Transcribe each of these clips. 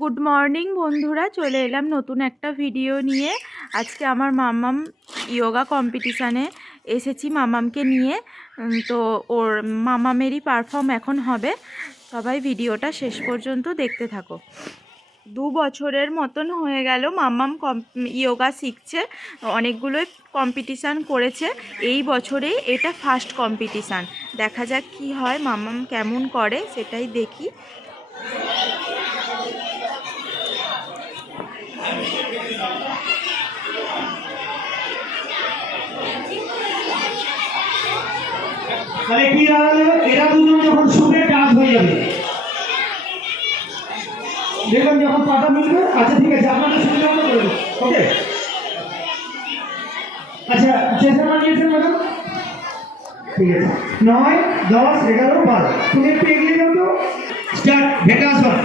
Good morning বন্ধুরা। চলে এলাম নতুন একটা ভিডিও নিয়ে। আজকে আমার মামাম ইয়োগা কম্পিটিশানে এসেছি মামামকে নিয়ে। তো ওর মামামেরই পারফর্ম এখন হবে। সবাই ভিডিওটা শেষ পর্যন্ত দেখতে থাকো। দু বছরের মতন হয়ে গেল মাম্মাম ইয়োগা শিখছে। অনেকগুলোই কম্পিটিশান করেছে। এই বছরেই এটা ফার্স্ট কম্পিটিশান দেখা যাক কি হয় মাম্মাম কেমন করে সেটাই দেখি। তাহলে কি দাঁড়াল? এরা দুজন যখন শুনে ডান্স হয়ে যাবে। দেখুন যখন পাটা মিলবে আচ্ছা ঠিক আছে আপনাদের সুবিধা মতো করে ওকে? আচ্ছা চেষ্টা ম্যাডাম? ঠিক আছে। নয়, দশ, এগারো, বারো। তুমি একটু এগিয়ে যাও তো। স্টার্ট ভেটাসন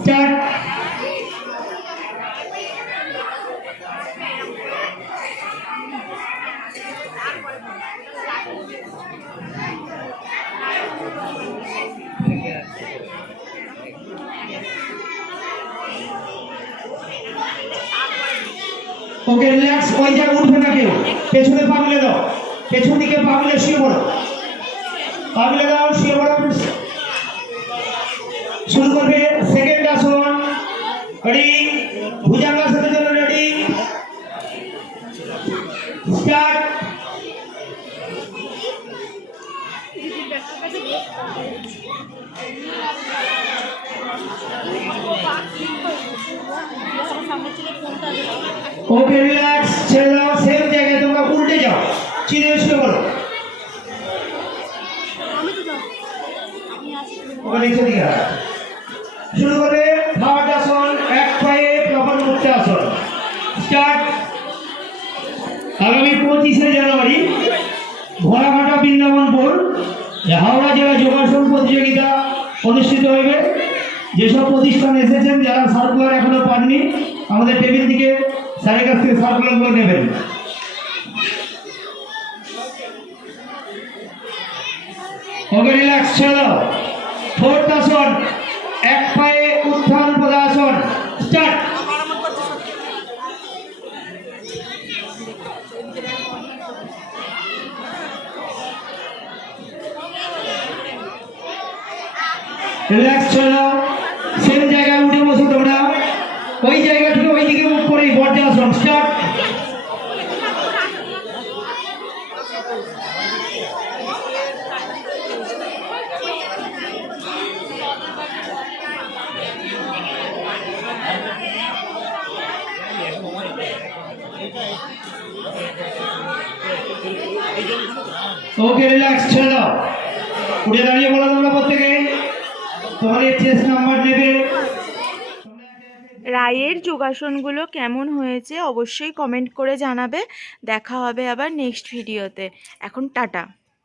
স্টার্ট। ওকে রিল্যাক্স ওই জায়গায় উঠবে না কেউ। পেছনে পা মিলে দাও। পেছন দিকে পা মিলে শুয়ে পড়ো। পা মিলে দাও, শুয়ে পড়ো। শুরু করবে সেকেন্ড আসন রেডি ভুজাঙ্গাসনের জন্য রেডি স্টার্ট ওকে রিল্যাক্স ছেড়ে দাও সেম জায়গায় তোমরা উল্টে যাও। চিনে ওকে নিচে দিকে শুরু করে থার্ড আসন এক পায়ে প্রবল মুক্ত আসন স্টার্ট। আগামী পঁচিশে জানুয়ারি ঘোড়াঘাটা বৃন্দাবনপুর হাওড়া জেলা যোগাসন প্রতিযোগিতা অনুষ্ঠিত হবে যেসব প্রতিষ্ঠান এসেছেন, যারা সার্কুলার এখনও পাননি, আমাদের টেবিল থেকে স্যারের কাছ থেকে সার্কুলারগুলো নেবেন। ওকে রিল্যাক্স দাও। ফোর্থ আসন, এক পায়ে উত্থান পদাসন স্টার্ট রিল্যাক্স ছেড়ে দাও সেম জায়গায় উঠে বসো তোমরা ওই জায়গা থেকে ওই দিকে মুখ করে বর্জাসন স্টার্ট ওকে রিল্যাক্স ছেড়ে দাও। উঠে দাঁড়িয়ে বলো তোমরা প্রত্যেকে। তোমাদের চেস্ট নাম্বার নেবে। রায়ের যোগাসনগুলো কেমন হয়েছে অবশ্যই কমেন্ট করে জানাবে। দেখা হবে আবার নেক্সট ভিডিওতে এখন টাটা।